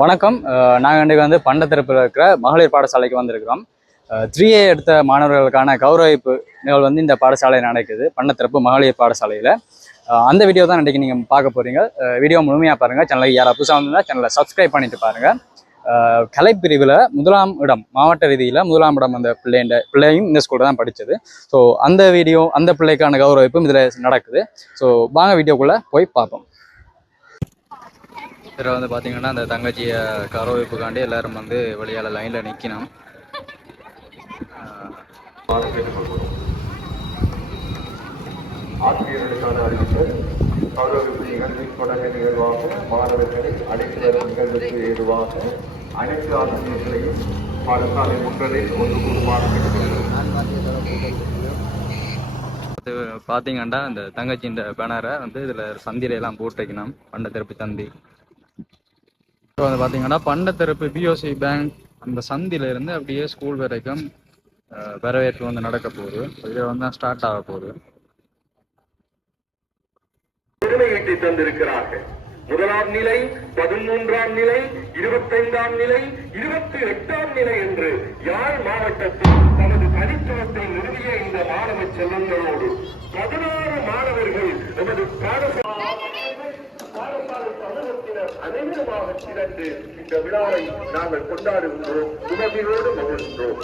வணக்கம். நாங்கள் இன்றைக்கு வந்து பண்டத்திறப்பில் இருக்கிற மகளிர் பாடசாலைக்கு வந்திருக்கிறோம். த்ரீ ஏ எடுத்த மாணவர்களுக்கான கௌரவிப்பு நிகழ்வு வந்து இந்த பாடசாலை நடக்குது பண்டத்திறப்பு மகளிர் பாடசாலையில். அந்த வீடியோ தான் இன்றைக்கி நீங்கள் பார்க்க போகிறீங்க வீடியோ முழுமையாக பாருங்கள் சேனலுக்கு யாராவது புதுசாக வந்திருந்தால் சேனலை சப்ஸ்கிரைப் பண்ணிட்டு பாருங்கள் கலைப்பிரிவில் முதலாம் இடம் மாவட்ட ரீதியில் முதலாம் இடம் அந்த பிள்ளைண்ட பிள்ளையும் இந்த ஸ்கூலில் தான் படித்தது ஸோ அந்த வீடியோ அந்த பிள்ளைக்கான கௌரவிப்பும் இதில் நடக்குது. ஸோ வாங்க வீடியோக்குள்ளே போய் பார்ப்போம். இதில் வந்து பார்த்தீங்கன்னா அந்த தங்கச்சியை கரவைப்புக்காண்டி எல்லாரும் வந்து வெளியால் லைனில் நிற்கணும் ஆசிரியர்களுக்கான அறிவிப்பு கௌரவிப்பு நிகழ்வாக மாணவர்களை அழைத்து வரும் நிகழ்வுக்கு ஏதுவாக அனைத்து ஆசிரியர்களையும் பாடசாலை ஒன்று கூடுமாறு பார்த்தீங்கன்னா இந்த தங்கச்சின்ற பேனரை வந்து இதில் சந்தில எல்லாம் போட்டு வைக்கணும் பண்டத்திறப்பு சந்தி. இப்போ வந்து பார்த்தீங்கன்னா பண்டத்திறப்பு பிஓசி பேங்க் அந்த சந்தில அப்படியே ஸ்கூல் வரைக்கும் வரவேற்பு வந்து நடக்க போகுது. இதில் வந்து ஸ்டார்ட் ஆக போகுது. பெருமையீட்டி தந்திருக்கிறார்கள். முதலாம் நிலை பதிமூன்றாம் நிலை இருபத்தைந்தாம் நிலை இருபத்தி எட்டாம் நிலை என்று யாழ் மாவட்டத்தில் தனது தனித்துவத்தை நிறுவிய இந்த மாணவ செல்வங்களோடு பதினாறு மாணவர்கள் எமது பாடசாலை அனைவருமாக திரண்டு இந்த விழாவை நாங்கள் கொண்டாடுகின்றோம். உணவிலோடு மகிழ்கின்றோம்.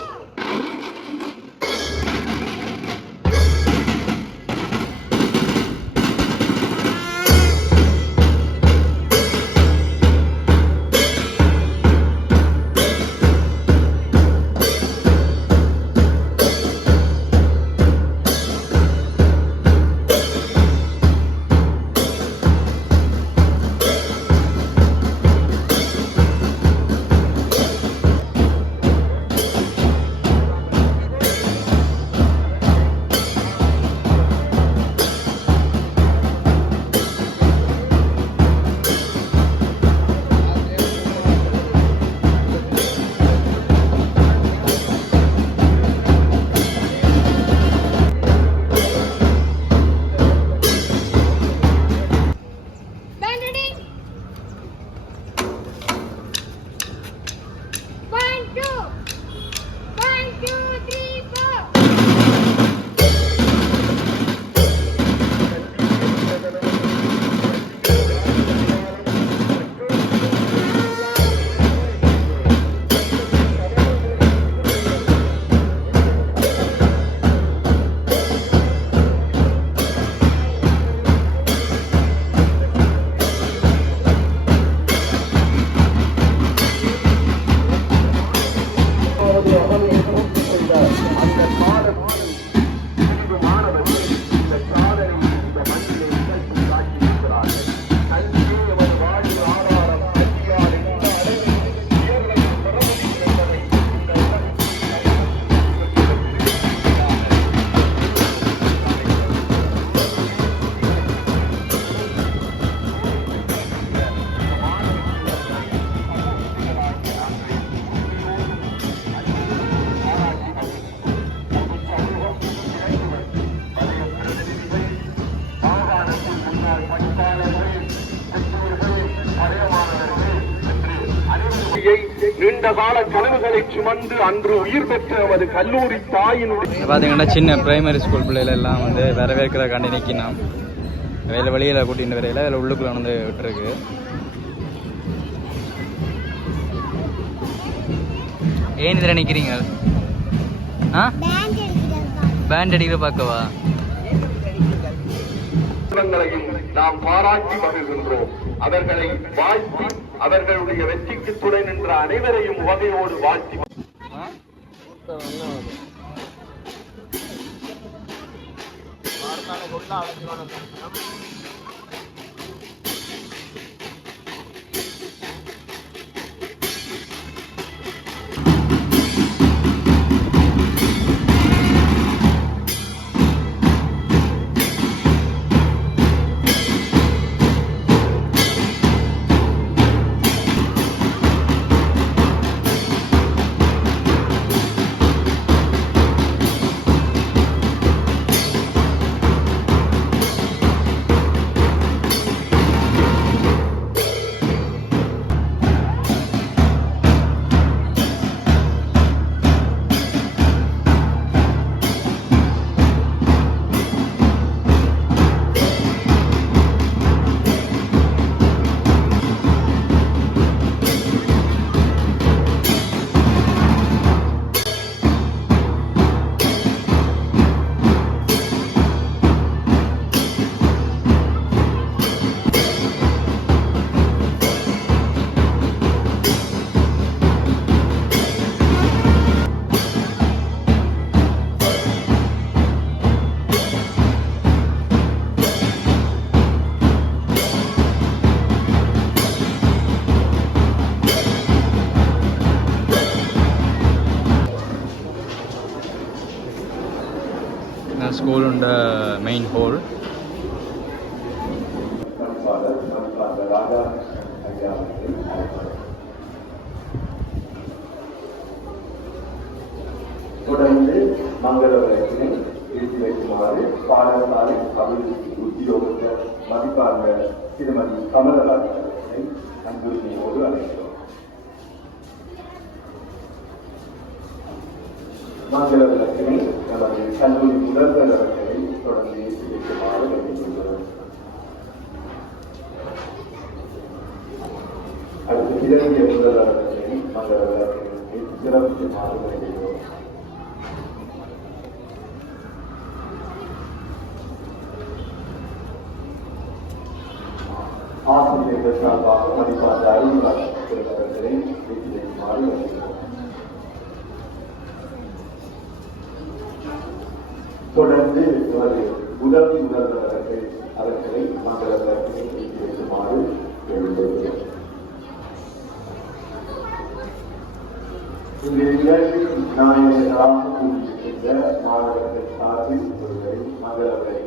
சுமந்து அன்று உயிர் பெற்ற நமது கல்லூரி தாயினுடைய பார்த்தீங்கன்னா சின்ன பிரைமரி ஸ்கூல் பிள்ளைகள் எல்லாம் வந்து வரவேற்கிற கண்டி நிற்கணும் வெளியில் வெளியில் கூட்டிட்டு வரையில அதில் உள்ளுக்குள்ள வந்து விட்டுருக்கு. ஏன் இதில் நிற்கிறீங்க ஆ? பேண்ட் அடிக்கிற பார்க்கவா நாம் பாராட்டி மகிழ்கின்றோம். அவர்களை வாழ்த்தி அவர்களுடைய வெற்றிக்கு துணை நின்ற அனைவரையும் உவகையோடு வாழ்த்தி வார்த்தால கொள்ள அவசியமான the main hall. அடுத்து இதனுடைய முதல்வர்களை மங்கள விளக்கினை சிறப்பிக்குமாறு வேண்டுகிறோம் ஆசிரியர்கள் சார்பாக மதிப்பாக அறிவுராஜ் அவர்களை ஏற்றி வைக்குமாறு வேண்டுகிறோம் தொடர்ந்து நமது உதவி முதல்வர்கள் அவர்களை மங்கள விளக்கினை ஏற்றி Süreliler bir iknaya etrafı bir şekilde mağaraları tatil kurulları, Magala'da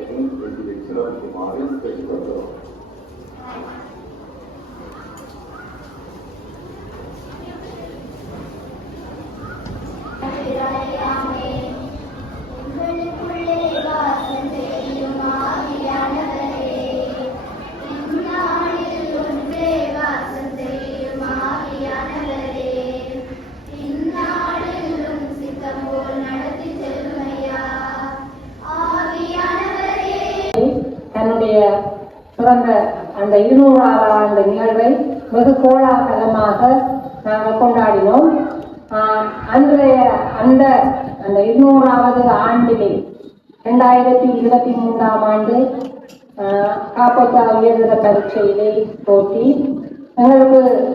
ஆஹ் காப்போத்தா பரீட்சையிலே போட்டி. எங்களுக்கு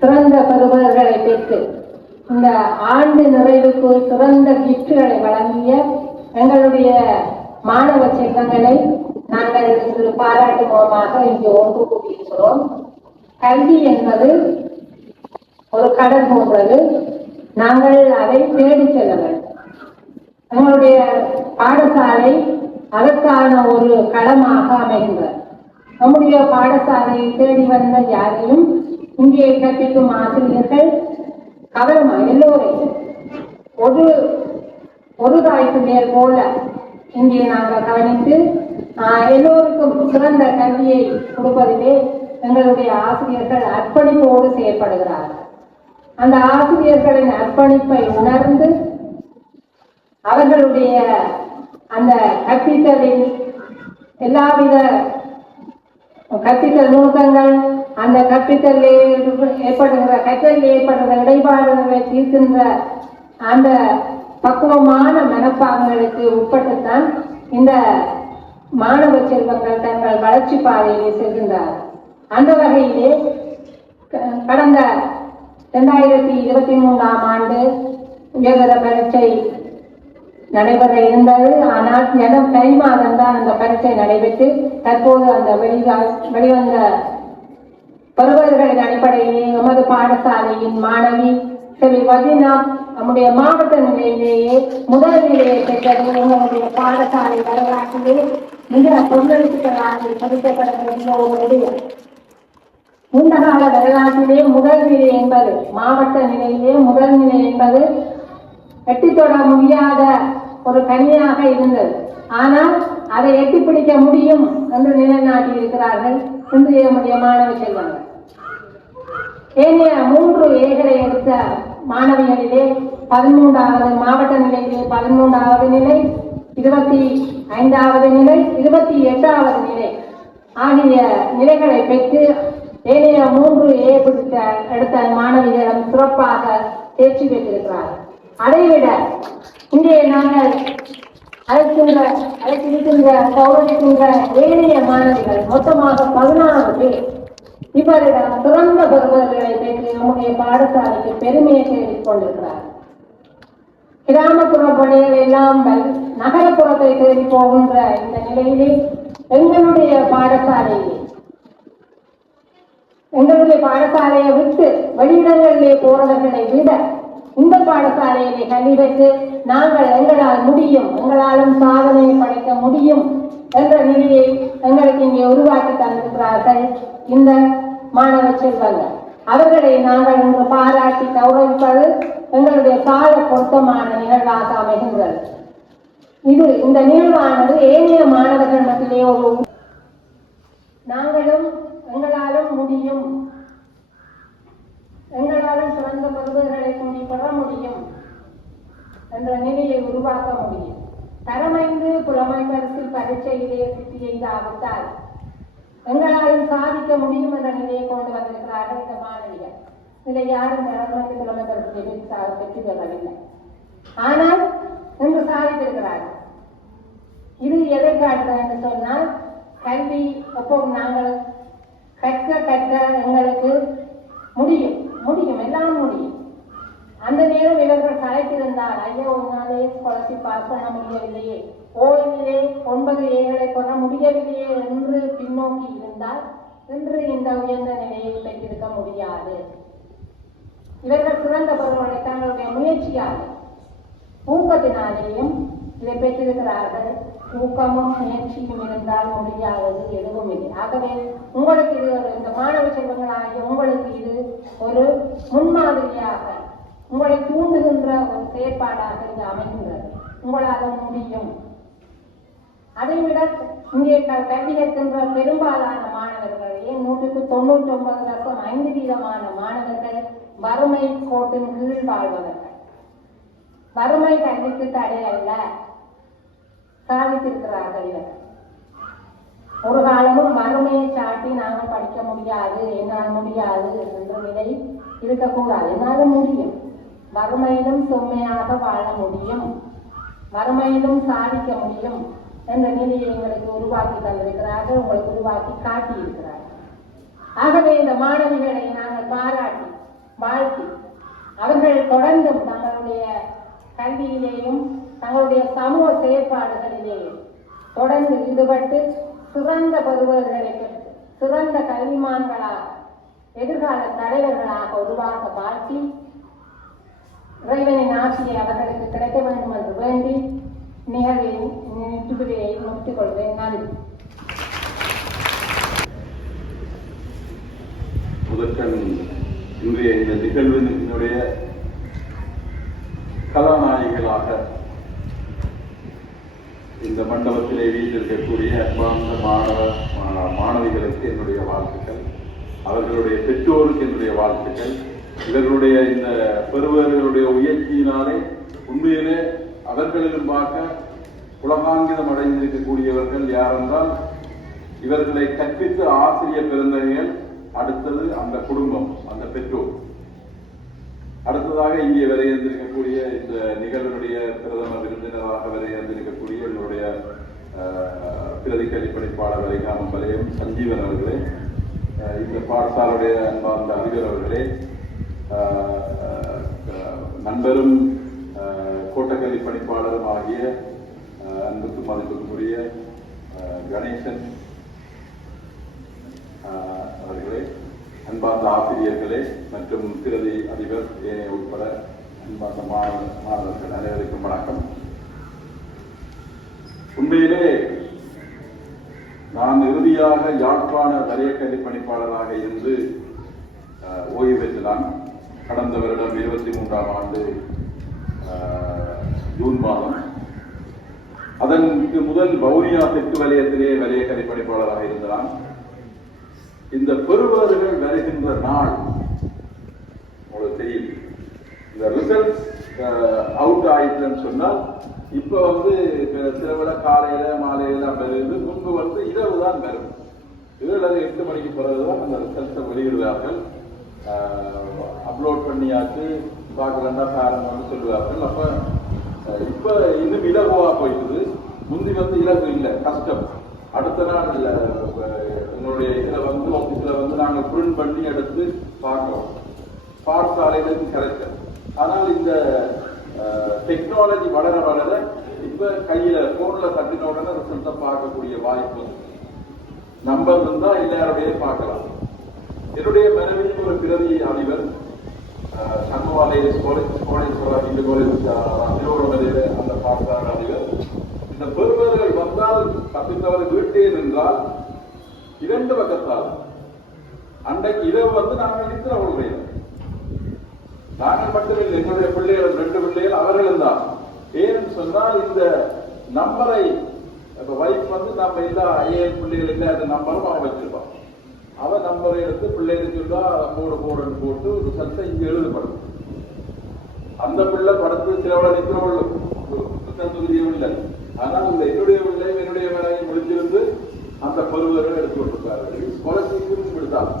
சிறந்த பெறுபவர்களை பெற்று இந்த ஆண்டு நிறைவுக்கு சிறந்த கிஃப்ட்களை வழங்கிய எங்களுடைய மாணவ செல்வங்களை நாங்கள் இன்று பாராட்டு மூலமாக இங்கு ஒன்று கூட்டியிருக்கிறோம் கல்வி என்பது ஒரு கடல் போன்றது. நாங்கள் அதை தேடி செல்ல வேண்டும். எங்களுடைய பாடசாலை அதற்கான ஒரு களமாக அமைகின்றது. நம்முடைய பாடசாலையை தேடி வந்த யாரையும் இங்கே கற்பிக்கும் ஆசிரியர்கள் கவரமா எல்லோரையும் ஒரு ஒரு தாய்க்கு மேல் போல இங்கே நாங்கள் கவனித்து ஆஹ், எல்லோருக்கும் சிறந்த கல்வியை கொடுப்பதிலே எங்களுடைய ஆசிரியர்கள் அர்ப்பணிப்போடு செயல்படுகிறார்கள். அந்த ஆசிரியர்களின் அர்ப்பணிப்பை உணர்ந்து அவர்களுடைய அந்த கற்பித்தலில் எல்லாவித கற்பித்தல் நுணுக்கங்கள் அந்த கற்பித்தல் ஏற்படுகிற கற்றல் ஏற்படுகிற இடைபாடுகளை தீர்க்கின்ற அந்த பக்குவமான மனப்பான்களுக்கு உட்பட்டுத்தான் இந்த மாணவ செல்வங்கள் தங்கள் வளர்ச்சி பாதையிலே செல்கின்றார். அந்த வகையிலே க- கடந்த இரண்டாயிரத்தி இருபத்தி மூன்றாம் ஆண்டு உயர்தர பரீட்சை நடைபெற இருந்தது. ஆனால் ஜனம் தை மாதம் தான் அந்த பரீட்சை நடைபெற்று தற்போது அந்த வெளிவா வெளிவந்த பருவர்களின் அடிப்படையிலே எமது பாடசாலையின் மாணவி செல்வி வஜினா நம்முடைய மாவட்ட நிலையிலேயே முதல் நிலையை பெற்றது. எங்களுடைய பாடசாலை வரலாற்றிலே மிக தொழில்நுட்பங்களாக பதிக்கப்பட வேண்டிய இந்த கால வரலாற்றிலே முதல் நிலை என்பது மாவட்ட நிலையிலே முதல் நிலை என்பது எட்டி தொட முடியாத ஒரு கனியாக இருந்தது. ஆனால் அதை எட்டி பிடிக்க முடியும் என்று நிலைநாட்டி இருக்கிறார்கள் இன்றைய நம்முடைய மாணவ செல்வங்கள். ஏனைய மூன்று ஏகளை எடுத்த மாணவிகளிலே பதிமூன்றாவது மாவட்ட நிலையிலே பதிமூன்றாவது நிலை இருபத்தி ஐந்தாவது நிலை இருபத்தி எட்டாவது நிலை ஆகிய நிலைகளை பெற்று ஏனைய மூன்று ஏ பிடித்த எடுத்த மாணவிகளும் சிறப்பாக தேர்ச்சி பெற்றிருக்கிறார்கள். அதைவிட இங்கே நாங்கள் அழைக்கின்ற அழைத்திருக்கின்ற கௌரவிக்கின்ற ஏனைய மாணவிகள் மொத்தமாக பதினாறு பேர். இவரிடம் சிறந்த பெறுபவர்களை பெற்று நம்முடைய பாடசாலைக்கு பெருமையை தேடிக் கொண்டிருக்கிறார். கிராமப்புற பணிகள் எல்லாம் நகரப்புறத்தை தேடி போகின்ற இந்த நிலையிலே எங்களுடைய பாடசாலையிலே எங்களுடைய பாடசாலையை விட்டு வெளியிடங்களிலே போறவர்களை விட இந்த பாடசாலையிலே கல்வி நாங்கள் எங்களால் முடியும் எங்களாலும் சாதனை படைக்க முடியும் என்ற நிலையை எங்களுக்கு இங்கே உருவாக்கி தந்திருக்கிறார்கள் இந்த மாணவ செல்வங்கள். அவர்களை நாங்கள் இன்று பாராட்டி கௌரவிப்பது எங்களுடைய கால பொருத்தமான நிகழ்வாக அமைகின்றது. இது இந்த நிகழ்வானது ஏனைய மாணவர்கள் மத்தியிலே ஒரு நாங்களும் எங்களாலும் முடியும் எங்களாலும் சிறந்த பருவங்களை கூடி பெற முடியும் என்ற நிலையை உருவாக்க முடியும். தரமைந்து புலமை அரசில் பரீட்சையிலே சித்தி செய்தாவிட்டால் எங்களாலும் சாதிக்க முடியும் என்ற நிலையை கொண்டு வந்திருக்கிறார்கள் இந்த மாணவியர். இதில் யாரும் தரமைந்து புலமை கருத்தில் வெற்றி பெறவில்லை ஆனால் இன்று சாதித்திருக்கிறார்கள். இது எதை காட்டுறது என்று சொன்னால் கல்வி எப்போ நாங்கள் கற்க கற்க எங்களுக்கு முடியும். முடியும் எல்லாம் முடியும். அந்த நேரம் இவர்கள் கலைத்திருந்தால் ஐயோ உன்னாலே ஸ்காலர்ஷிப் பாஸ் பண்ண முடியவில்லையே. ஓய்விலே ஒன்பது ஏழை பெற முடியவில்லையே என்று பின்னோக்கி இருந்தால் இன்று இந்த உயர்ந்த நிலையை பெற்றிருக்க முடியாது. இவர்கள் சிறந்த பொருளை தங்களுடைய முயற்சியால் ஊக்கத்தினாலேயும் இதை பெற்றிருக்கிறார்கள். ஊக்கமும் முயற்சியும் இருந்தால் முடியாதது எதுவும் இல்லை ஆகவே உங்களுக்கு இது ஒரு இந்த மாணவ செல்வங்களாகிய உங்களுக்கு இது ஒரு முன்மாதிரியாக உங்களை தூண்டுகின்ற ஒரு செயற்பாடாக இது அமைகின்றது. உங்களால் முடியும். அதை விட இங்கே கல்வி கற்கின்ற பெரும்பாலான மாணவர்கள் ஏன் நூற்றுக்கு தொண்ணூற்றி ஒன்பது லட்சம் ஐந்து வீதமான மாணவர்கள் வறுமை கோட்டின் கீழ் வாழ்பவர்கள். வறுமை கல்விக்கு தடையல்ல சாதித்திருக்கிறார்கள் ஒரு காலமும் வறுமையை சாட்டி நாங்கள் படிக்க முடியாது என்னால் முடியாது என்ற நிலை இருக்கக்கூடாது. என்னாலும் முடியும். வறுமையிலும் செம்மையாக வாழ முடியும். வறுமையிலும் சாதிக்க முடியும் என்ற நிலையை எங்களுக்கு உருவாக்கி தந்திருக்கிறார்கள் உங்களுக்கு உருவாக்கி காட்டியிருக்கிறார்கள். ஆகவே இந்த மாணவிகளை நாங்கள் பாராட்டி வாழ்த்தி அவர்கள் தொடர்ந்தும் தங்களுடைய கல்வியிலேயும் தங்களுடைய சமூக செயற்பாடுகளிலே தொடர்ந்து ஈடுபட்டு சிறந்த பருவர்களை சிறந்த கல்விமான்களாக எதிர்கால தலைவர்களாக உருவாக வாழ்த்தி இறைவனின் ஆசியை அவர்களுக்கு கிடைக்க வேண்டும் என்று வேண்டி நிகழ்வின் நிகழ்ச்சியை முடித்துக் கொள்வேன். நன்றி. முதற்கண் இன்றைய இந்த நிகழ்வினுடைய கதாநாயகிகளாக இந்த மண்டபத்திலே வீட்டிருக்கக்கூடிய அன்பார்ந்த மாணவ மா- மாணவிகளுக்கு என்னுடைய வாழ்த்துக்கள் அவர்களுடைய பெற்றோருக்கு என்னுடைய வாழ்த்துக்கள் இவர்களுடைய இந்த பெறுவர்களுடைய முயற்சியினாலே உண்மையிலே அவர்களிலும் பார்க்க உலகாங்கிதம் அடைந்திருக்கக்கூடியவர்கள் யாரென்றால் இவர்களை கற்பித்த ஆசிரியர் பிறந்தவர்கள் அடுத்தது அந்த குடும்பம் அந்த பெற்றோர். அடுத்ததாக இங்கே விரையிருந்திருக்கக்கூடிய இந்த நிகழ்வினுடைய பிரதம விருந்தினராக விரையிருந்திருக்கக்கூடிய என்னுடைய அஹ், வரைகாமம் வரையும் சஞ்சீவன் அவர்களே. இந்த பாடசாலுடைய அன்பார்ந்த அறிஞர் அவர்களே நண்பரும் கோட்டக்கல்வி பணிப்பாளரும் ஆகிய அஹ், அன்புக்கு மதிப்புக்குரிய அஹ், கணேசன் ஆஹ் அவர்களே அன்பார்ந்த ஆசிரியர்களே மற்றும் பிரதி அதிபர் ஏனைய உட்பட அன்பார்ந்த மாணவ மாணவர்கள் அனைவருக்கும் வணக்கம். உண்மையிலே நான் இறுதியாக யாழ்ப்பாண வலயக்கல்வி பணிப்பாளராக இருந்து ஓய்வு பெற்றதான் கடந்த வருடம் இருபத்தி மூன்றாம் ஆண்டு ஜூன் மாதம் அதற்கு முதல் வவுனியா தெற்கு வலயத்திலே வலயக்கல்வி பணிப்பாளராக இருந்தான் இந்த பெறுவர்கள் வருகின்ற நாள் உங்களுக்கு தெரியும். இந்த ரிசல்ட் அவுட் ஆயிட்டுன்னு சொன்னால் இப்ப வந்து இப்ப சில விட காலையில மாலையில இருந்து முன்பு வந்து இரவு தான் வரும். இரவு எட்டு மணிக்கு பிறகுதான் அந்த ரிசல்ட்டை வெளியிடுவார்கள். அப்லோட் பண்ணியாச்சு பார்க்கலன்னா பேரண்ட் சொல்லுவார்கள். அப்ப இப்போ இப்ப இன்னும் இலகுவா போயிடுது முந்தி வந்து இலகு இல்லை கஷ்டம். அடுத்த நாள் இல்ல, அஹ், எங்களுடைய வந்து ஆஃபீஸில் வந்து நாங்கள் பிரிண்ட் பண்ணி எடுத்து பார்க்கிறோம். பார்த்தாலே கிடைக்கும் ஆனால் இந்த டெக்னாலஜி வளர வளர இப்ப கையில போன்ல தட்டின உடனே ரிசல்ட்டை பார்க்கக்கூடிய வாய்ப்பு நம்பர் இருந்தா எல்லாருடைய பார்க்கலாம். என்னுடைய மனைவி ஒரு பிரதி அதிபர். சண்முகாலய காலேஜ் காலேஜ் இந்த முறை திருவண்ணாமலையில அந்த பாடசாலைகள் இந்த பெருமர்கள் வந்தால் தப்பித்தவர் வீட்டே நின்றால் இரண்டு பக்கத்தால் அன்றைக்கு இரவு வந்து நாங்கள் இருக்கிற கொள்கிறோம் நாங்கள் மட்டுமில்லை எங்களுடைய பிள்ளைகள் ரெண்டு பிள்ளைகள் அவர்களும் தான். ஏன்னு சொன்னால் இந்த நம்பரை இப்ப வைஃப் வந்து நம்ம எல்லா ஐஏஎல் பிள்ளைகள் இல்லை அந்த நம்பரும் அவன் வச்சிருப்பான் அவன் நம்பரை எடுத்து பிள்ளைகளுக்கு சொல்லா போடு போடுன்னு போட்டு ஒரு சட்டை இங்க எழுதப்படும். அந்த பிள்ளை படத்து சிலவள நிற்கிறவள் இல்லை. ஆனால் இந்த என்னுடைய பிள்ளை என்னுடைய வேலையை முடிச்சிருந்து அந்த பருவர்கள் எடுத்து கொண்டிருப்பார்கள் ஸ்காலர்ஷிப்பும் விடுத்தார்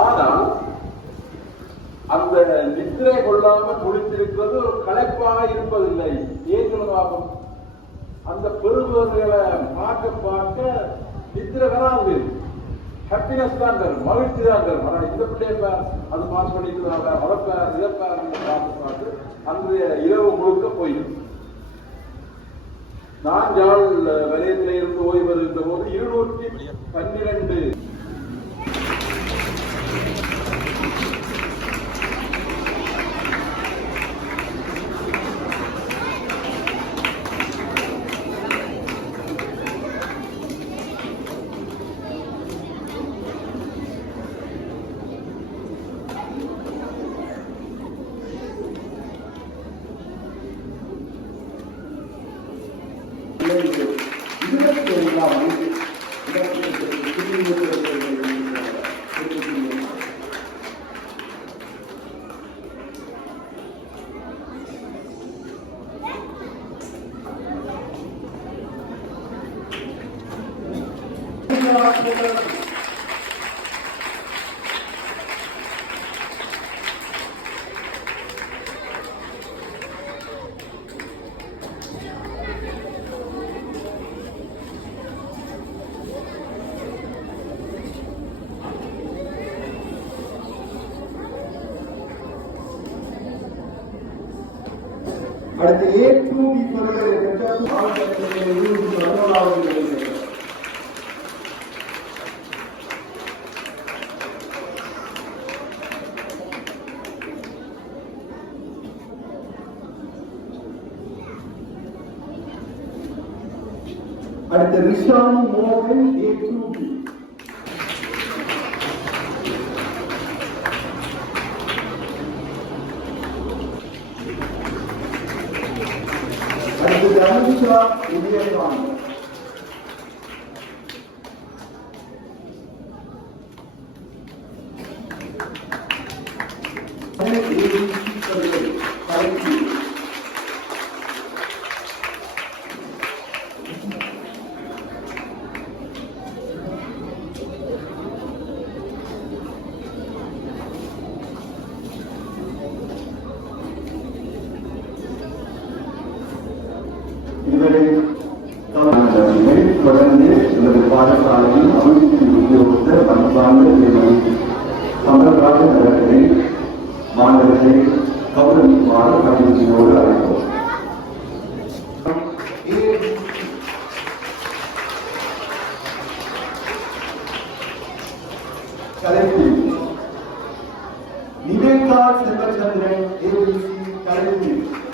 ஆனால் அந்த நித்திரை குளித்திருப்பது ஒரு களைப்பாக இருப்பதில்லை. ஏன் சொல்லலாகும் அந்த பெருவர்களை பார்க்க பார்க்க நித்திர வராது. ஹாப்பினஸ் தான் தரும் மகிழ்ச்சி தான் தரும் ஆனால் இந்த பிள்ளைய பார் அது பாஸ் பண்ணிக்கிறாங்க வளர்ப்பார் இழப்பார் பார்த்து பார்த்து அன்றைய இரவு முழுக்க போயிடும். நான் ஜால் வலயத்திலே இருந்து ஓய்வு வருகின்ற போது இருநூற்றி பன்னிரண்டு அடுத்து ஏ டூ பி பொருட்களை பெற்ற அடுத்து Obrigada. سب چند کر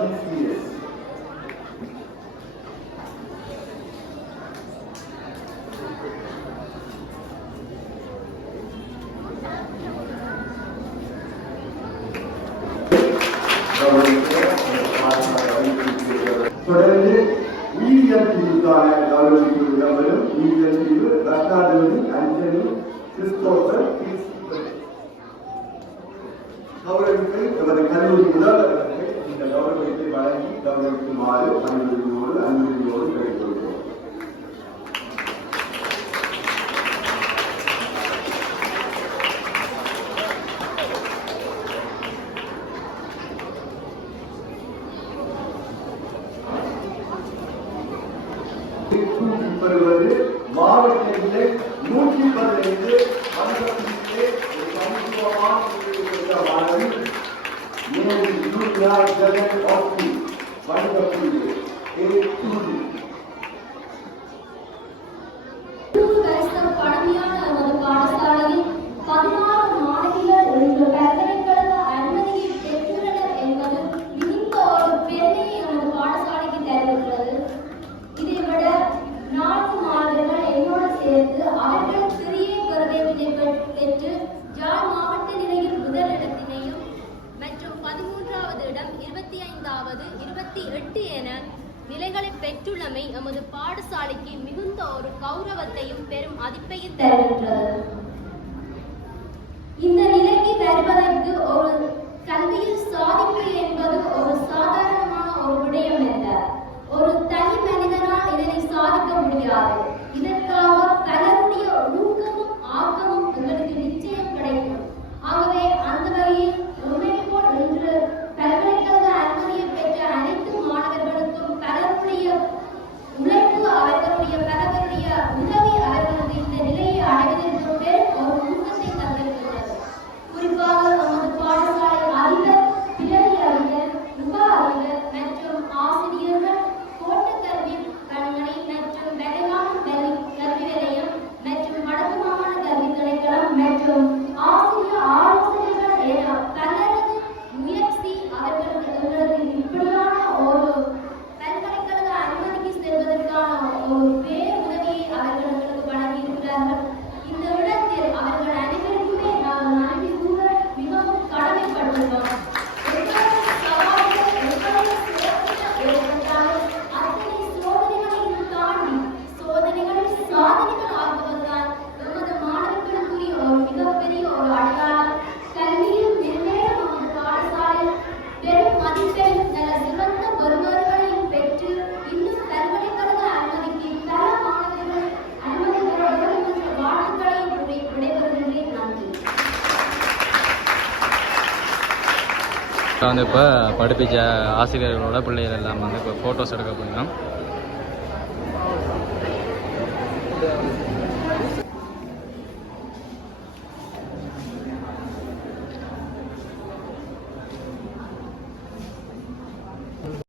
آج کل வந்து இப்போ படிப்பிச்ச ஆசிரியர்களோட பிள்ளைகள் எல்லாம் வந்து இப்போ ஃபோட்டோஸ் எடுக்க போயிருந்தோம்